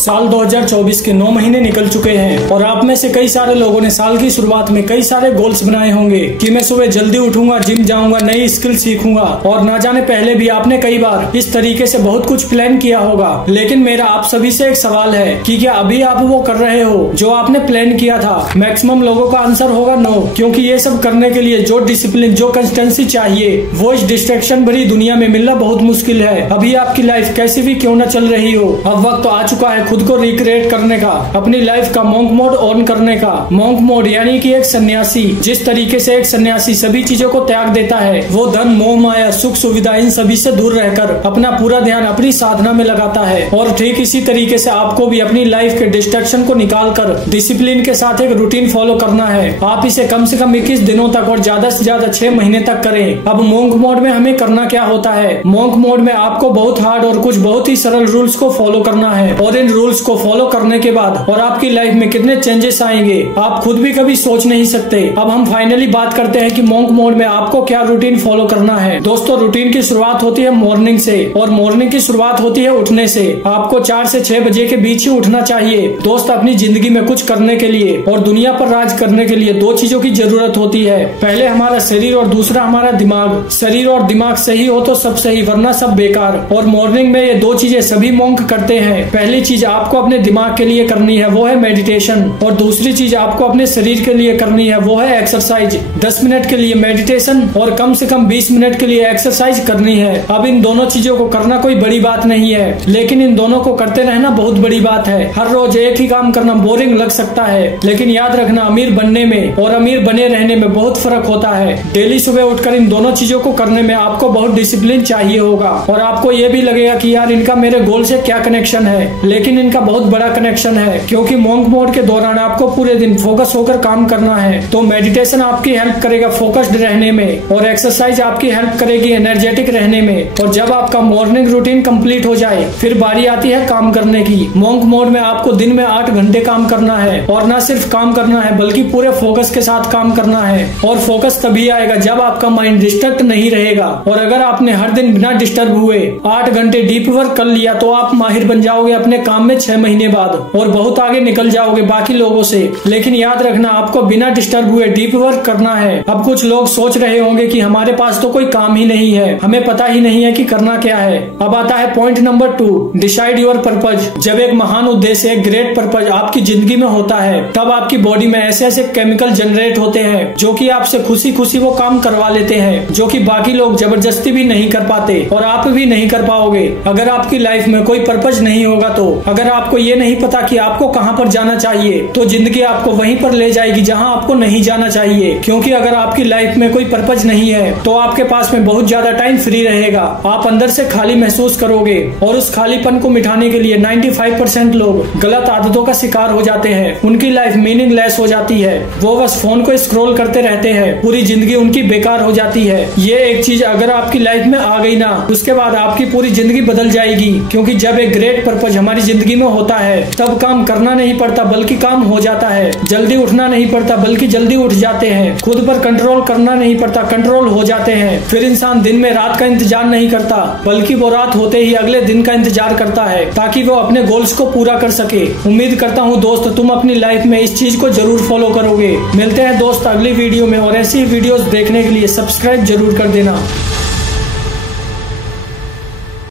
साल 2024 के 9 महीने निकल चुके हैं और आप में से कई सारे लोगों ने साल की शुरुआत में कई सारे गोल्स बनाए होंगे कि मैं सुबह जल्दी उठूंगा, जिम जाऊंगा, नई स्किल सीखूंगा और ना जाने पहले भी आपने कई बार इस तरीके से बहुत कुछ प्लान किया होगा। लेकिन मेरा आप सभी से एक सवाल है कि क्या अभी आप वो कर रहे हो जो आपने प्लान किया था? मैक्सिमम लोगों का आंसर होगा नो, क्योंकि ये सब करने के लिए जो डिसिप्लिन, जो कंसिस्टेंसी चाहिए वो इस डिस्ट्रैक्शन भरी दुनिया में मिलना बहुत मुश्किल है। अभी आपकी लाइफ कैसी भी क्यों न चल रही हो, अब वक्त आ चुका है खुद को रिक्रिएट करने का, अपनी लाइफ का मॉन्क मोड ऑन करने का। मॉन्क मोड यानी कि एक सन्यासी जिस तरीके से एक सन्यासी सभी चीजों को त्याग देता है, वो धन, मोह माया, सुख सुविधा इन सभी से दूर रहकर अपना पूरा ध्यान अपनी साधना में लगाता है। और ठीक इसी तरीके से आपको भी अपनी लाइफ के डिस्ट्रैक्शन को निकालकर डिसिप्लिन के साथ एक रूटीन फॉलो करना है। आप इसे कम से कम 21 दिनों तक और ज्यादा से ज्यादा 6 महीने तक करें। अब मॉन्क मोड में हमें करना क्या होता है? मॉन्क मोड में आपको बहुत हार्ड और कुछ बहुत ही सरल रूल्स को फॉलो करना है और इन रूल्स को फॉलो करने के बाद और आपकी लाइफ में कितने चेंजेस आएंगे आप खुद भी कभी सोच नहीं सकते। अब हम फाइनली बात करते हैं कि मॉन्क मोड में आपको क्या रूटीन फॉलो करना है। दोस्तों, रूटीन की शुरुआत होती है मॉर्निंग से और मॉर्निंग की शुरुआत होती है उठने से। आपको 4 से 6 बजे के बीच ही उठना चाहिए। दोस्त, अपनी जिंदगी में कुछ करने के लिए और दुनिया पर राज करने के लिए 2 चीजों की जरूरत होती है, पहले हमारा शरीर और दूसरा हमारा दिमाग। शरीर और दिमाग सही हो तो सब सही, वरना सब बेकार। और मॉर्निंग में ये 2 चीजें सभी मॉन्क करते हैं। पहली चीज आपको अपने दिमाग के लिए करनी है वो है मेडिटेशन और दूसरी चीज आपको अपने शरीर के लिए करनी है वो है एक्सरसाइज। 10 मिनट के लिए मेडिटेशन और कम से कम 20 मिनट के लिए एक्सरसाइज करनी है। अब इन दोनों चीजों को करना कोई बड़ी बात नहीं है, लेकिन इन दोनों को करते रहना बहुत बड़ी बात है। हर रोज एक ही काम करना बोरिंग लग सकता है, लेकिन याद रखना अमीर बनने में और अमीर बने रहने में बहुत फर्क होता है। डेली सुबह उठकर इन दोनों चीजों को करने में आपको बहुत डिसिप्लिन चाहिए होगा और आपको ये भी लगेगा कि यार इनका मेरे गोल से क्या कनेक्शन है, लेकिन इनका बहुत बड़ा कनेक्शन है, क्योंकि मॉन्क मोड के दौरान आपको पूरे दिन फोकस होकर काम करना है। तो मेडिटेशन आपकी हेल्प करेगा फोकस्ड रहने में और एक्सरसाइज आपकी हेल्प करेगी एनर्जेटिक रहने में। और जब आपका मॉर्निंग रूटीन कंप्लीट हो जाए फिर बारी आती है काम करने की। मॉन्क मोड में आपको दिन में 8 घंटे काम करना है और न सिर्फ काम करना है बल्कि पूरे फोकस के साथ काम करना है। और फोकस तभी आएगा जब आपका माइंड डिस्ट्रैक्ट नहीं रहेगा। और अगर आपने हर दिन बिना डिस्टर्ब हुए 8 घंटे डीप वर्क कर लिया तो आप माहिर बन जाओगे अपने काम में 6 महीने बाद और बहुत आगे निकल जाओगे बाकी लोगों से। लेकिन याद रखना आपको बिना डिस्टर्ब हुए डीप वर्क करना है। अब कुछ लोग सोच रहे होंगे कि हमारे पास तो कोई काम ही नहीं है, हमें पता ही नहीं है कि करना क्या है। अब आता है point number 2, decide your purpose. जब एक महान उद्देश्य, एक ग्रेट पर्पज आपकी जिंदगी में होता है तब आपकी बॉडी में ऐसे ऐसे केमिकल जनरेट होते हैं जो कि आपसे खुशी खुशी वो काम करवा लेते हैं जो कि बाकी लोग जबरदस्ती भी नहीं कर पाते और आप भी नहीं कर पाओगे अगर आपकी लाइफ में कोई पर्पज नहीं होगा। तो अगर आपको ये नहीं पता कि आपको कहाँ पर जाना चाहिए तो जिंदगी आपको वहीं पर ले जाएगी जहाँ आपको नहीं जाना चाहिए। क्योंकि अगर आपकी लाइफ में कोई पर्पज नहीं है तो आपके पास में बहुत ज्यादा टाइम फ्री रहेगा, आप अंदर से खाली महसूस करोगे और उस खालीपन को मिटाने के लिए 95% लोग गलत आदतों का शिकार हो जाते हैं। उनकी लाइफ मीनिंगलेस हो जाती है, वो बस फोन को स्क्रॉल करते रहते हैं, पूरी जिंदगी उनकी बेकार हो जाती है। ये एक चीज अगर आपकी लाइफ में आ गई ना उसके बाद आपकी पूरी जिंदगी बदल जाएगी। क्योंकि जब एक ग्रेट पर्पज हमारी जिंदगी में होता है तब काम करना नहीं पड़ता बल्कि काम हो जाता है, जल्दी उठना नहीं पड़ता बल्कि जल्दी उठ जाते हैं, खुद पर कंट्रोल करना नहीं पड़ता, कंट्रोल हो जाते हैं। फिर इंसान दिन में रात का इंतजार नहीं करता बल्कि वो रात होते ही अगले दिन का इंतजार करता है ताकि वो अपने गोल्स को पूरा कर सके। उम्मीद करता हूँ दोस्त तुम अपनी लाइफ में इस चीज को जरूर फॉलो करोगे। मिलते हैं दोस्त अगली वीडियो में और ऐसी वीडियोस देखने के लिए सब्सक्राइब जरूर कर देना।